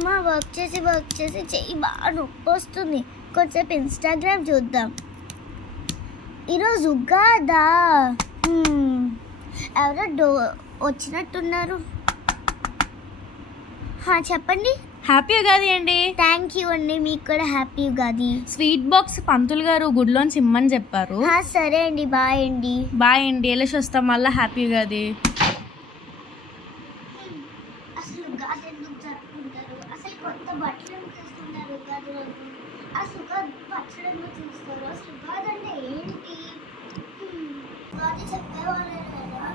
అమ్మ వర్క్ చేసి చెయ్యి బాగా నొప్పి వస్తుంది. కొంచెంసేపు ఇన్స్టాగ్రామ్ చూద్దాం. ఈరోజు ఉగాదా. ఎవరో వచ్చినట్టున్నారు. చెప్పండి. హ్యాపీ ఉగాది అండి. థ్యాంక్ యూ అండి, మీకు కూడా హ్యాపీ ఉగాది. స్వీట్ బాక్స్ పంతులు గారు గుడిలోంచి ఇమ్మని చెప్పారు. సరే అండి, బాయ్ అండి. బాయ్ అండి, వెళ్ళేసి వస్తాం మళ్ళీ. హ్యాపీ ఉగాది. అసలు ఉగాది ఎందుకు జరుపుకుంటారు? అసలు కొత్త బట్టలు ఎందుకు తీసుకుంటారు ఉగాది రోజు? అసలు ఉగాది పచ్చడి ఎందుకు చూస్తారు? అసలు ఉగాది అంటే ఏంటి? ఉగాది చెప్పేవాళ్ళే కదా.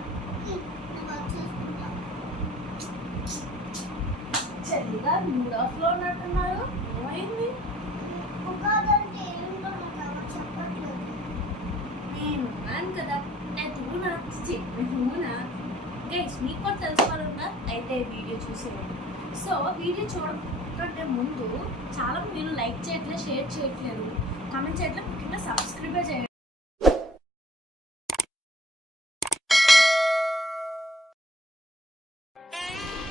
మూడ్ ఆఫ్ లో ఉన్నట్టున్నారు. ఏమైంది? ఉగాది అంటే ఏంటో నాకు ఎవరు చెప్పట్లేదు. నేను అన్నాను కదా, గైస్ మీకు కూడా తెలుసుకోవాలన్నా అయితే వీడియో చూసేయండి. సో వీడియో చూడకంటే ముందు చాలా మీరు లైక్ చేయట్లేదు, షేర్ చేయట్లేదు, కామెంట్ చేయట్లేదు, ముఖ్యంగా సబ్స్క్రైబ్ చేయండి.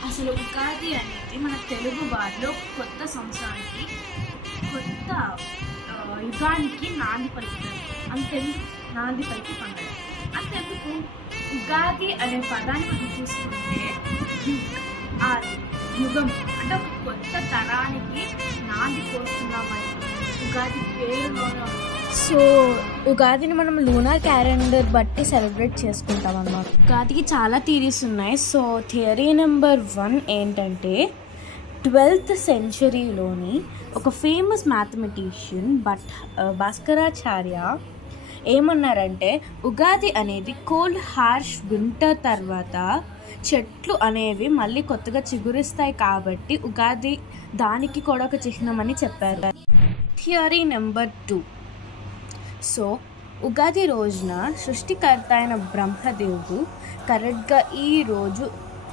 అసలు ఉగాది అనేది మన తెలుగు వారిలో కొత్త సంవత్సరానికి, కొత్త యుగానికి నాంది పలుకుతుంది. అంతెందుకు నాంది పలికి పండుగ. అంతెందుకు ఉగాది అనే పదాన్ని మనం చూసుకుంటే యుగం అంటే ఒక కొత్త తరానికి నాంది పోస్తున్నామని ఉగాది పేరులోనే. సో ఉగాదిని మనం లూనార్ క్యాలెండర్ బట్టి సెలబ్రేట్ చేసుకుంటాం అన్నమాట. ఉగాదికి చాలా థియరీస్ ఉన్నాయి. సో థియరీ నెంబర్ 1 ఏంటంటే 12th సెంచరీలోని ఒక ఫేమస్ మ్యాథమెటిషియన్ భాస్కరాచార్య ఏమన్నారంటే ఉగాది అనేది కోల్డ్ హార్ష్ వింటర్ తర్వాత చెట్లు అనేవి మళ్ళీ కొత్తగా చిగురిస్తాయి కాబట్టి ఉగాది దానికి కూడా ఒక చిహ్నం అని చెప్పారు. Theory number 2. సో ఉగాది రోజున సృష్టికర్త అయిన బ్రహ్మదేవుడు కరెక్ట్గా ఈ రోజు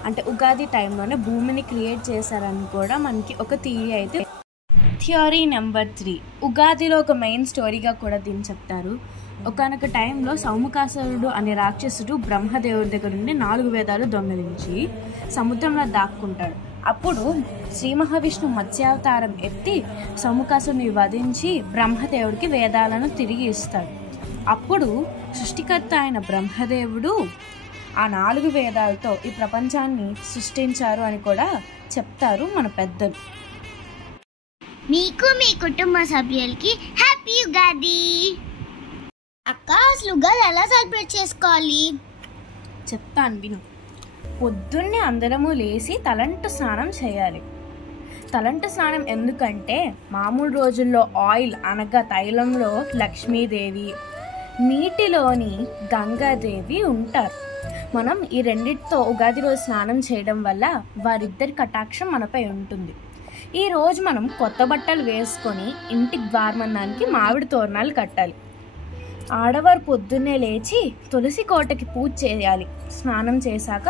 అంటే ఉగాది టైంలోనే భూమిని క్రియేట్ చేశారని కూడా మనకి ఒక థియరీ అయితే. Theory number 3. ఉగాదిలో ఒక మెయిన్ స్టోరీగా కూడా దీన్ని చెప్తారు. ఒకానొక టైంలో సౌముఖాసురుడు అనే రాక్షసుడు బ్రహ్మదేవుడి దగ్గర నుండి 4 వేదాలు దొంగలించి సముద్రంలో దాక్కుంటాడు. అప్పుడు శ్రీ మహావిష్ణు మత్స్యావతారం ఎత్తి సౌముఖాసురుని వధించి బ్రహ్మదేవుడికి వేదాలను తిరిగి ఇస్తాడు. అప్పుడు సృష్టికర్త అయిన బ్రహ్మదేవుడు ఆ 4 వేదాలతో ఈ ప్రపంచాన్ని సృష్టించారు అని కూడా చెప్తారు మన పెద్దలు. మీకు మీ కుటుంబ సభ్యులకి హ్యాపీ ఉగాది. అక్క, అసలు ఉగాది ఎలా సెలబ్రేట్ చేసుకోవాలి చెప్తాను విను. పొద్దున్నే అందరము లేచి తలంటు స్నానం చేయాలి. తలంటు స్నానం ఎందుకంటే మామూలు రోజుల్లో ఆయిల్ అనగా తైలంలో లక్ష్మీదేవి, నీటిలోని గంగాదేవి ఉంటారు. మనం ఈ రెండిటితో ఉగాది రోజు స్నానం చేయడం వల్ల వారిద్దరి కటాక్షం మనపై ఉంటుంది. ఈ రోజు మనం కొత్త బట్టలు వేసుకొని ఇంటి ద్వారబంధానికి మామిడి తోరణాలు కట్టాలి. ఆడవారు పొద్దున్నే లేచి తులసి కోటకి పూజ చేయాలి. స్నానం చేశాక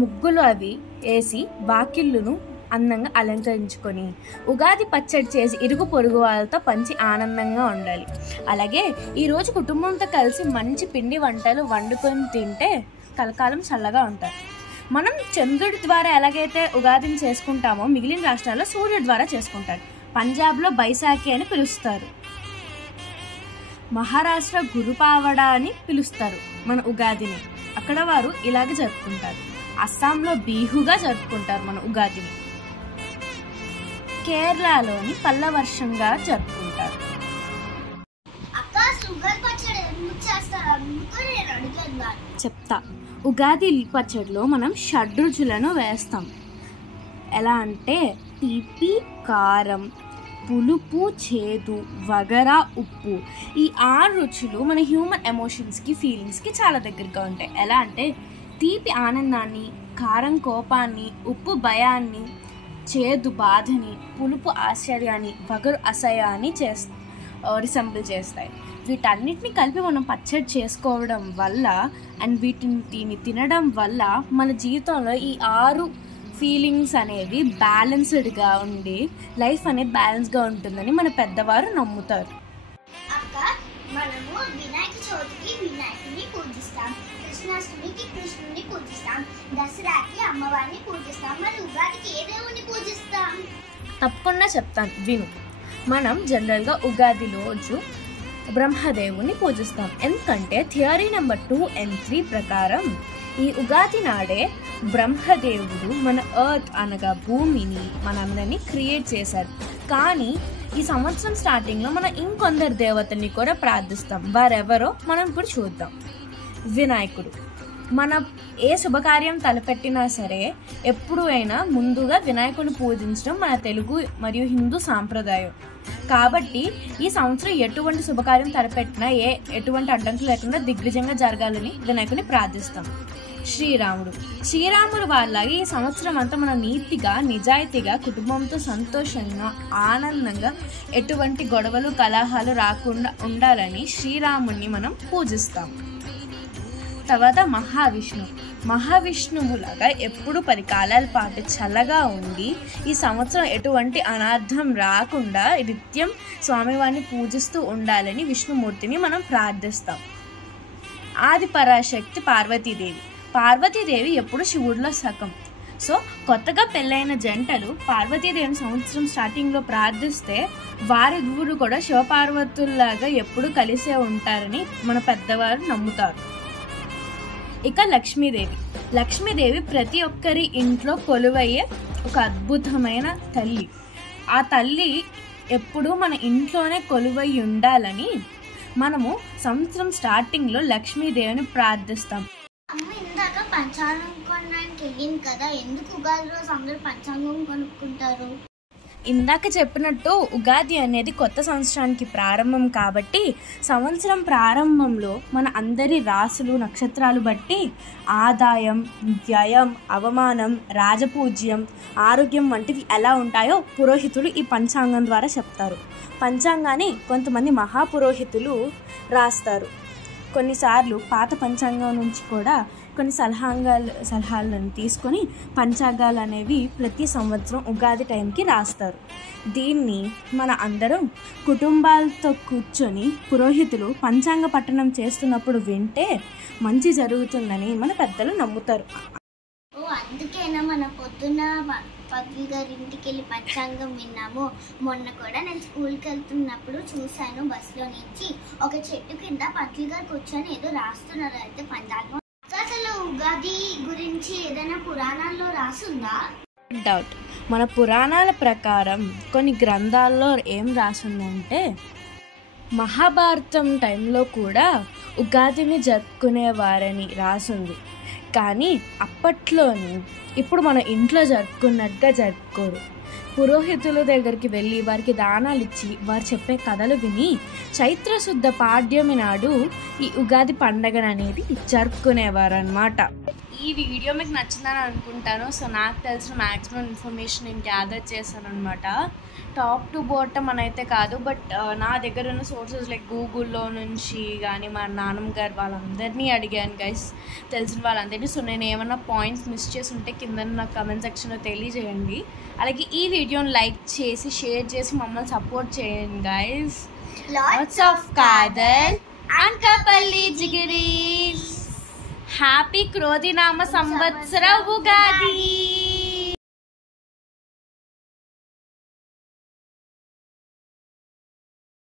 ముగ్గులు అవి వేసి వాకిళ్ళును అందంగా అలంకరించుకొని ఉగాది పచ్చడి చేసి ఇరుగు పొరుగు వాళ్ళతో పంచి ఆనందంగా ఉండాలి. అలాగే ఈరోజు కుటుంబంతో కలిసి మంచి పిండి వంటలు వండుకొని తింటే కలకాలం చల్లగా ఉంటారు. మనం చంద్రుడి ద్వారా ఎలాగైతే ఉగాదిని చేసుకుంటామో మిగిలిన రాష్ట్రాల్లో సూర్యుడి ద్వారా చేసుకుంటారు. పంజాబ్లో బైసాఖి అని పిలుస్తారు. మహారాష్ట్ర గురుపావడ అని పిలుస్తారు మన ఉగాదిని. అక్కడ వారు ఇలాగ జరుపుకుంటారు. అస్సాంలో బిహుగా జరుపుకుంటారు మన ఉగాదిని. కేరళలోని పల్లవర్షంగా జరుపుకుంటారు. చెప్తా. ఉగాది పచ్చడిలో మనం షడ్రుచులను వేస్తాం. ఎలా అంటే తీపి, కారం, పులుపు, చేదు, వగర, ఉప్పు. ఈ 6 రుచులు మన హ్యూమన్ ఎమోషన్స్కి, ఫీలింగ్స్కి చాలా దగ్గరగా ఉంటాయి. ఎలా అంటే తీపి ఆనందాన్ని, కారం కోపాన్ని, ఉప్పు భయాన్ని, చేదు బాధని, పులుపు ఆశ్చర్యాన్ని, వగరు అసహ్యాన్ని రిసెంబుల్ చేస్తాయి. వీటన్నిటిని కలిపి మనం పచ్చడి చేసుకోవడం వల్ల అండ్ వీటిని తినడం వల్ల మన జీవితంలో ఈ 6 ఫీలింగ్స్ అనేవి బ్యాలెన్స్డ్గా ఉండి లైఫ్ అనేది బ్యాలెన్స్గా ఉంటుందని మన పెద్దవారు నమ్ముతారు. అక్క, మనము వినాయక చవితికి వినాయకుడిని పూజిస్తాం. కృష్ణ జన్మాష్టమికి కృష్ణుని పూజిస్తాం, దసరాకి అమ్మవారిని పూజిస్తాం. మరి ఉగాదికి ఏ దేవుణ్ణి పూజిస్తాం? తప్పకుండా చెప్తాను, విను. మనం జనరల్గా ఉగాది రోజు బ్రహ్మదేవుని పూజిస్తాం. ఎందుకంటే థియరీ నెంబర్ 2 and 3 ప్రకారం ఈ ఉగాది నాడే బ్రహ్మదేవుడు మన ఎర్త్ అనగా భూమిని మనందరినీ క్రియేట్ చేశారు. కానీ ఈ సంవత్సరం స్టార్టింగ్లో మనం ఇంకొందరు దేవతల్ని కూడా ప్రార్థిస్తాం. వారెవరో మనం ఇప్పుడు చూద్దాం. వినాయకుడు. మన ఏ శుభకార్యం తలపెట్టినా సరే ఎప్పుడు అయినా ముందుగా వినాయకుడిని పూజించడం మన తెలుగు మరియు హిందూ సాంప్రదాయం. కాబట్టి ఈ సంవత్సరం ఎటువంటి శుభకార్యం తలపెట్టినా ఎటువంటి అడ్డంకులు లేకుండా దిగ్విజయంగా జరగాలని వినాయకుడిని ప్రార్థిస్తాం. శ్రీరాముడు వాళ్ళకి ఈ సంవత్సరం అంతా మనం నీతిగా నిజాయితీగా కుటుంబంతో సంతోషంగా ఆనందంగా ఎటువంటి గొడవలు కలహాలు రాకుండా ఉండాలని శ్రీరాముడిని మనం పూజిస్తాం. తర్వాత మహావిష్ణువులాగా ఎప్పుడు 10 కాలాల పాటు చల్లగా ఉండి ఈ సంవత్సరం ఎటువంటి అనార్థం రాకుండా నిత్యం స్వామివారిని పూజిస్తూ ఉండాలని విష్ణుమూర్తిని మనం ప్రార్థిస్తాం. ఆది పరాశక్తి పార్వతీదేవి ఎప్పుడు శివుడిలో సగం. సో కొత్తగా పెళ్ళైన జంటలు పార్వతీదేవిని సంవత్సరం స్టార్టింగ్లో ప్రార్థిస్తే వారి ఊరు కూడా శివపార్వతుల్లాగా ఎప్పుడు కలిసే ఉంటారని మన పెద్దవారు నమ్ముతారు. ఇక లక్ష్మీదేవి ప్రతి ఒక్కరి ఇంట్లో కొలువయ్యే ఒక అద్భుతమైన తల్లి. ఆ తల్లి ఎప్పుడు మన ఇంట్లోనే కొలువై ఉండాలని మనము సంవత్సరం స్టార్టింగ్లో లక్ష్మీదేవిని ప్రార్థిస్తాం. అమ్మ ఇందాక పంచాంగం కొనడానికి వెళ్ళింది కదా, ఎందుకు ఉగాది రోజు అందరూ పంచాంగం కొనుక్కుంటారు? ఇందాక చెప్పినట్టు ఉగాది అనేది కొత్త సంవత్సరానికి ప్రారంభం కాబట్టి సంవత్సరం ప్రారంభంలో మన అందరి రాసులు నక్షత్రాలు బట్టి ఆదాయం, వ్యయం, అవమానం, రాజపూజ్యం, ఆరోగ్యం వంటివి ఎలా ఉంటాయో పురోహితులు ఈ పంచాంగం ద్వారా చెప్తారు. పంచాంగాన్ని కొంతమంది మహాపురోహితులు రాస్తారు. కొన్నిసార్లు పాత పంచాంగం నుంచి కూడా కొన్ని సలహాలను తీసుకొని పంచాంగాలు అనేవి ప్రతి సంవత్సరం ఉగాది టైంకి రాస్తారు. దీన్ని మన అందరం కుటుంబాలతో కూర్చొని పురోహితులు పంచాంగ పఠనం చేస్తున్నప్పుడు వింటే మంచి జరుగుతుందని మన పెద్దలు నమ్ముతారు. అందుకేనా మన పొద్దున్న పంతులు గారి ఇంటికి వెళ్ళి పంచాంగం విన్నాము. మొన్న కూడా నేను స్కూల్కి వెళ్తున్నప్పుడు చూశాను, బస్సులో నుంచి ఒక చెట్టు కింద పంతులు గారు కూర్చొని ఏదో రాస్తున్నారు. అయితే పంచాంగం అసలు ఉగాది గురించి ఏదైనా పురాణాల్లో రాసుందా? డౌట్. మన పురాణాల ప్రకారం కొన్ని గ్రంథాల్లో ఏం రాసిందంటే మహాభారతం టైంలో కూడా ఉగాదిని జరుపుకునేవారని రాసింది. కానీ అప్పట్లోని ఇప్పుడు మన ఇంట్లో జరుపుకున్నట్టుగా జరుపుకోరు. పురోహితుల దగ్గరికి వెళ్ళి వారికి దానాలు ఇచ్చి వారు చెప్పే కథలు విని చైత్రశుద్ధ పాడ్యమి నాడు ఈ ఉగాది పండగను అనేది జరుపుకునేవారు అన్నమాట. ఈ వీడియో మీకు నచ్చిందని అనుకుంటాను. సో నాకు తెలిసిన మ్యాక్సిమం ఇన్ఫర్మేషన్ నేను గ్యాదర్ చేశాను అనమాట. టాప్ టు బాటమ్ అని అయితే కాదు, బట్ నా దగ్గర ఉన్న సోర్సెస్ లైక్ గూగుల్లో నుంచి కానీ మా నాన్నమ్మ గారు వాళ్ళందరినీ అడిగాను గైస్, తెలిసిన వాళ్ళందరినీ. సో నేను ఏమన్నా పాయింట్స్ మిస్ చేసి ఉంటే కింద నాకు కమెంట్ సెక్షన్లో తెలియజేయండి. అలాగే ఈ వీడియోని లైక్ చేసి షేర్ చేసి మమ్మల్ని సపోర్ట్ చేయండి గైస్. లాట్స్ ఆఫ్ కాదల్ అంకపల్లి జిగిరీస్. హ్యాపీ క్రోధినామ సంవత్సర ఉగాది.